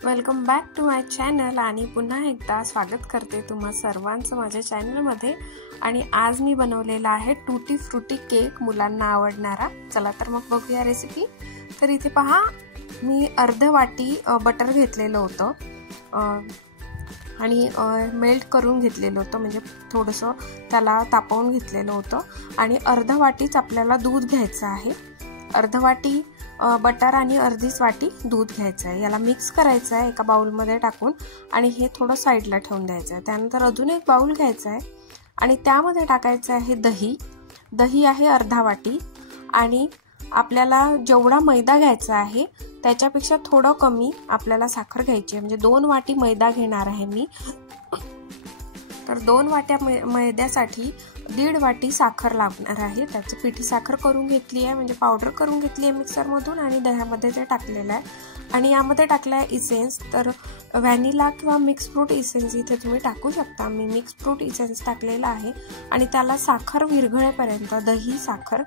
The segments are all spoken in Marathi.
Welcome back to my channel आणि पुन्हा एकदा स्वागत करते तुम्हा सर्वांचं माझ्या चॅनलमध्ये। आणि आज मी बनवलेला आहे टूटी फ्रूटी केक, मुलांना आवडणारा। चला तर मग बघूया रेसिपी। तर इथे पहा, मी अर्ध वाटी बटर घेतलेलं होतं आणि मेल्ट करून घेतलेलं होतं, म्हणजे थोडंसं त्याला तापवून घेतलेलं होतं। आणि अर्ध वाटीच आपल्याला दूध घ्यायचं आहे। अर्ध वाटी बटर आणि अर्धीच वाटी दूध घ्यायचं आहे। याला मिक्स करायचं आहे एका बाउलमध्ये टाकून आणि हे थोडं साईडला ठेवून द्यायचं आहे। त्यानंतर अजून एक बाउल घ्यायचा आहे आणि त्यामध्ये टाकायचं आहे दही। दही आहे अर्धा वाटी आणि आपल्याला जेवढा मैदा घ्यायचा आहे त्याच्यापेक्षा थोडं कमी आपल्याला साखर घ्यायची आहे। म्हणजे 2 वाटी मैदा घेणार आहे मी। तर 2 वाट्या मैद्यासाठी 1.5 वाटी साखर लागणार आहे। त्याची पिठी साखर करून घेतली आहे, म्हणजे पावडर करून घेतली आहे मिक्सर मधून आणि दह्यामध्ये ते टाकलेलं आहे। आणि यामध्ये टाकला आहे इसेन्स। तर व्हॅनिला किंवा मिक्स फ्रूट इसेन्स इथे तुम्ही टाकू शकता। मी मिक्स फ्रूट इसेन्स टाकलेला आहे आणि त्याला साखर विरघळेपर्यंत, दही साखर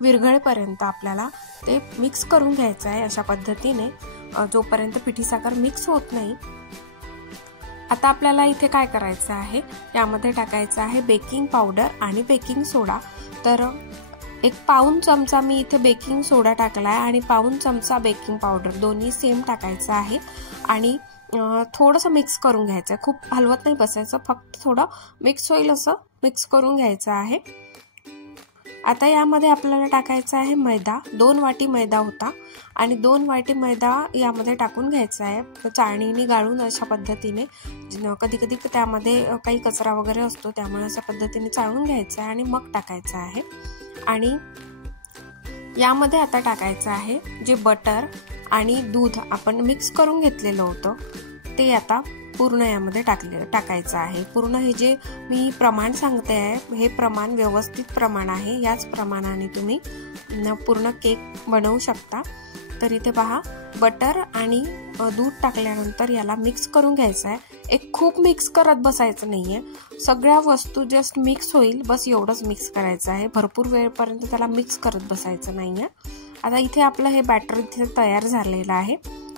विरघळेपर्यंत आपल्याला ते मिक्स करून घ्यायचं आहे अशा पद्धतीने, जोपर्यंत पिठी साखर मिक्स होत नाही। आता आपल्याला इथे काय करायचं आहे, यामध्ये टाकायचं आहे बेकिंग पावडर आणि बेकिंग सोडा। तर 1 पाऊण चमचा मी इथे बेकिंग सोडा टाकलाय आणि पाऊण चमचा बेकिंग पावडर, दोन्ही सेम टाकायचं आहे आणि थोडंसं मिक्स करून घ्यायचं आहे। खूप हलवत नाही बसायचं, फक्त थोडं मिक्स होईल असं मिक्स करून घ्यायचं आहे। आता यामध्ये आपल्याला टाकायचा आहे मैदा। 2 वाटी मैदा होता आणि 2 वाटी मैदा यामध्ये टाकून घ्यायचा आहे, चाळणीने गाळून अशा पद्धतीने। कधी कधी त्यामध्ये काही कचरा वगैरे असतो, त्यामुळे अशा पद्धतीने चाळून घ्यायचा आहे आणि मग टाकायचं आहे। आणि यामध्ये आता टाकायचं आहे जे बटर आणि दूध आपण मिक्स करून घेतलेलं होतं ते आता पूर्ण यामध्ये टाकायचं आहे। पूर्ण हे जे मी प्रमाण सांगते आहे हे प्रमाण व्यवस्थित प्रमाण आहे। याच प्रमाणाने तुम्ही पूर्ण केक बनवू शकता। तर इथे पहा, बटर आणि दूध टाकल्यानंतर याला मिक्स करून घ्यायचं आहे। एक खूप मिक्स करत बसायचं नाहीये, सगळ्या वस्तू जस्ट मिक्स होईल बस एवढंच मिक्स करायचं आहे। भरपूर वेळपर्यंत त्याला मिक्स करत बसायचं नाहीये। आता इथे आपलं हे बॅटर इथे तयार झालेलं आहे।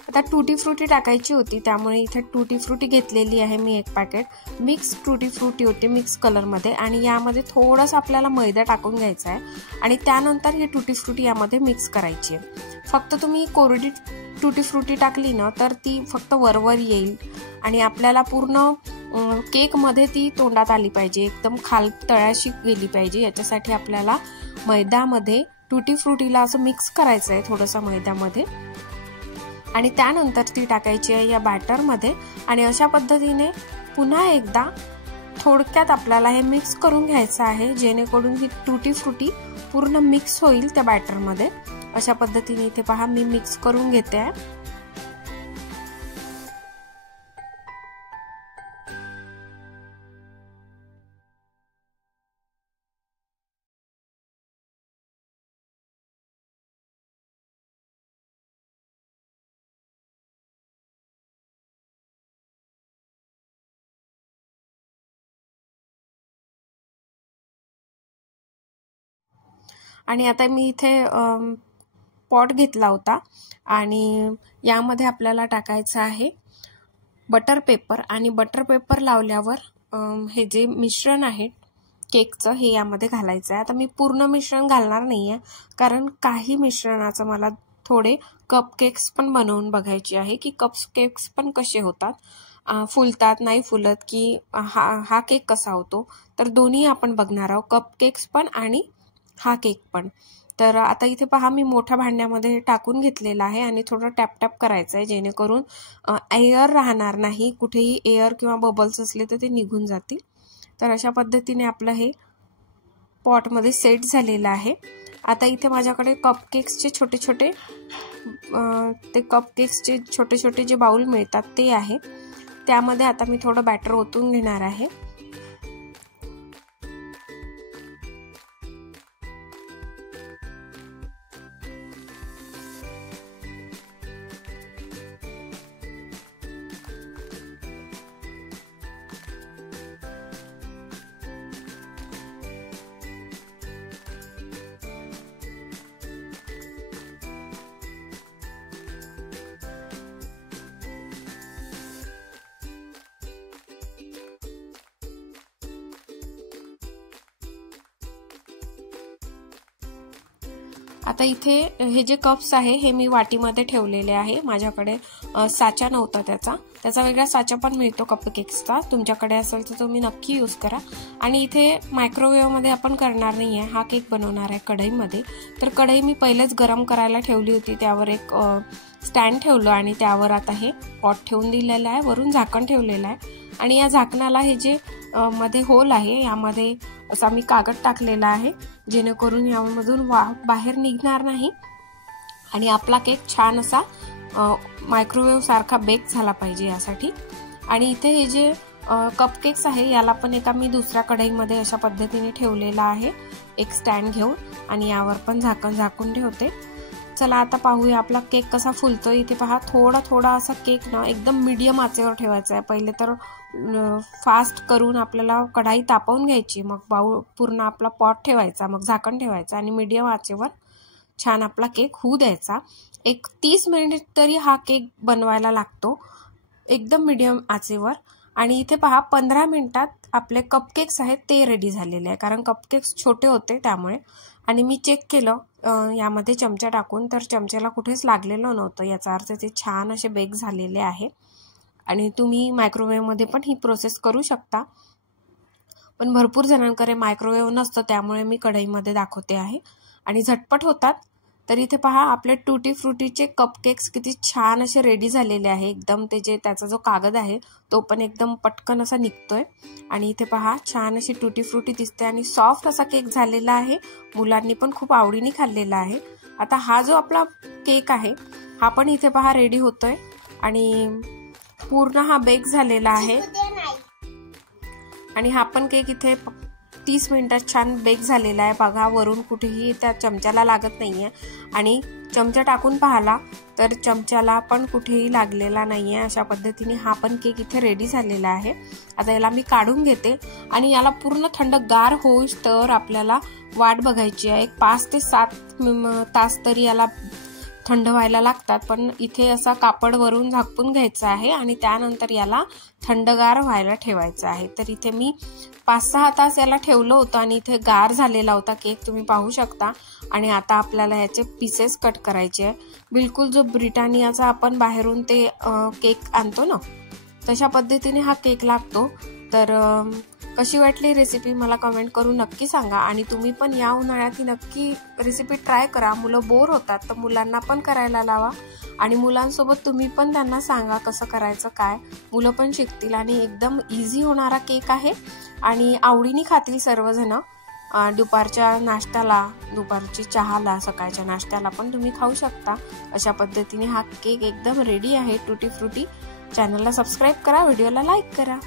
आता टूटी फ्रूटी टाकायची होती, त्यामुळे इथे टूटी फ्रूटी घेतलेली आहे मी 1 पॅकेट। मिक्स टूटी फ्रूटी होती मिक्स कलर मध्ये आणि यामध्ये थोडंसं आपल्याला मैदा टाकून घ्यायचा आहे आणि त्यानंतर ही टूटी फ्रूटी यामध्ये मिक्स करायची आहे। फक्त तुम्ही कोरडी टूटी फ्रूटी टाकली ना तर ती फक्त वरवर येईल आणि आपल्याला पूर्ण केक मध्ये ती तोंडात आली पाहिजे, एकदम खाल तळाशी गेली पाहिजे। याच्यासाठी आपल्याला मैद्यामध्ये टूटी फ्रूटीला असं मिक्स करायचं आहे थोडंसं मैद्यामध्ये आणि त्यानंतर ती टाकायची आहे या बॅटर मध्ये। आणि अशा पद्धतीने पुन्हा एकदा थोडक्यात आपल्याला हे मिक्स करून घ्यायचं आहे, जेणेकरून ही टूटी फ्रूटी पूर्ण मिक्स होईल त्या बॅटर मध्ये। अशा पद्धतीने इथे पहा मी मिक्स करून घेते आहे। आणि आता मी इथे पॉट घेतला होता आणि यामध्ये आपल्याला टाकायचं आहे बटर पेपर। आणि बटर पेपर लावल्यावर हे जे मिश्रण आहे केकचं हे यामध्ये घालायचं आहे। आता मी पूर्ण मिश्रण घालणार नाहीये, कारण काही मिश्रणाचं मला थोडे कप केक्स पण बनवून बघायचे आहे की कप केक्स पण कसे होतात, फुलतात नाही फुलत, की हा केक कसा होतो। तर दोन्ही आपण बघणार आहोत, कप केक्स पण आणि हा केक पण। तर आता इथे पहा मी मोठ्या भांड्यामध्ये टाकून घेतलेला आहे आणि थोडं टॅप टॅप करायचं आहे, जेणेकरून एअर राहणार नाही, कुठेही एअर किंवा बबल्स असले तर ते निघून जातील। तर अशा पद्धतीने आपलं हे पॉट मध्ये सेट झालेलं आहे। आता इथे माझ्याकडे कपकेक्सचे छोटे छोटे जे बाउल मिळतात ते आहे, त्यामध्ये आता मी थोडं बॅटर ओतून घेणार आहे। आता इथे हे जे कप्स आहे हे मी वाटीमध्ये ठेवलेले आहे. माझ्याकडे साचा नव्हता त्याचा वेगळा साचा पण मिळतो कपकेक्सचा. तुमच्याकडे असेल तर तुम्ही नक्की यूज करा. आणि इथे मायक्रोवेव्ह मध्ये आपण करणार नाहीये, हा केक बनवणार आहे कढईमध्ये. तर कढई मी पहिलेच गरम करायला ठेवली होती. त्यावर एक स्टँड ठेवलं आणि त्यावर आता हे पॉट ठेवून दिलेलं आहे. वरून झाकण ठेवलेलं आहे आणि या झाकणाला हे जे मध्ये होल आहे यामध्ये असा मी कागद टाकलेला आहे, जेणेकरून यामधून वाफ बाहेर निघणार नाही आणि आपला केक छान असा मायक्रोवेव्ह सारखा बेक झाला पाहिजे यासाठी. आणि इथे हे जे कपकेक्स आहे याला पण एका मी दुसऱ्या कढईमध्ये अशा पद्धतीने ठेवलेला आहे एक स्टँड घेऊन आणि यावर पण झाकण झाकून ठेवते. चला आता पाहूया आपला केक कसा फुलतो. इथे पहा थोडा असा केक ना एकदम मीडियम आचेवर ठेवायचा आहे. पहिले तर फास्ट करून आपल्याला कढाई तापवून घ्यायची, मग पूर्ण आपला पॉट ठेवायचा, मग झाकण ठेवायचं आणि मीडियम आचेवर छान आपला केक होऊ द्यायचा. एक 30 मिनिट तरी हा केक बनवायला लागतो एकदम मीडियम आचेवर. आणि इथे पहा 15 मिनिटात आपले कपकेक्स आहेत ते रेडी झालेले आहे, कारण कपकेक्स छोटे होते त्यामुळे. आणि मी चेक केलं यामध्ये चमचा टाकून, तर चमच्याला कुठेच लागलेलं नव्हतं. याचा अर्थ ते छान असे बेक झालेले आहे. आणि तुम्ही मायक्रोवेव्ह मध्ये पण ही प्रोसेस करू शकता, पण भरपूर जणांकडे मायक्रोवेव्ह नसतं त्यामुळे मी कढईमध्ये दाखवते आहे आणि झटपट होतात. तर इथे पहा आपले टूटी फ्रुटीचे कपकेक्स किती छान असे रेडी झालेले आहे. एकदम त्याचा जो कागद आहे तो पण एकदम पटकन असा निघतोय. आणि इथे पहा छान अशी टूटी फ्रुटी दिसते आणि सॉफ्ट असा केक झालेला आहे. मुलांनी पण खूप आवडीने खाल्लेला आहे. आता हा जो आपला केक आहे हा पण इथे पहा रेडी होतोय आणि पूर्ण हा बेक झालेला आहे. आणि हा पण केक इथे 30 मिनिटात छान बेक झालेला आहे. बघा वरून कुठेही त्या चमच्याला लागत नाहीये आणि चमचा टाकून पाहिला तर चमच्याला पण कुठेही लागलेला नाहीये. अशा पद्धतीने हा पण केक इथे रेडी झालेला आहे. आता याला मी काढून घेते आणि याला पूर्ण थंडगार होईस तर आपल्याला वाट बघायची आहे. एक 5 ते 7 तास तरी याला थंड व्हायला लागतात, पण इथे असा कापड वरून झाकून घ्यायचा आहे आणि त्यानंतर याला थंडगार व्हायला ठेवायचं आहे. तर इथे मी 5-6 तास याला ठेवलं होतं आणि इथे गार झालेला होता केक, तुम्ही पाहू शकता. आणि आता आपल्याला याचे पीसेस कट करायचे आहे. बिलकुल जो ब्रिटानियाचा आपण बाहेरून ते केक आणतो ना तशा पद्धतीने हा केक लागतो. तर कशी वाटली रेसिपी मला कमेंट करून नक्की सांगा. आणि तुम्ही पण या उन्हाळ्यात ही नक्की रेसिपी ट्राय करा. मुलं बोर होतात तर मुलांना पण करायला लावा आणि मुलांसोबत तुम्ही पण त्यांना सांगा कसं करायचं काय, मुलं पण शिकतील. आणि एकदम इझी होणारा केक आहे आणि आवडीने खातील सर्वजण. दुपारच्या नाश्त्याला, दुपारची चहाला, सकाळच्या नाश्त्याला पण तुम्ही खाऊ शकता. अशा पद्धतीने हा केक एकदम रेडी आहे टूटी फ्रुटी. चॅनलला सबस्क्राईब करा, व्हिडिओला लाईक करा.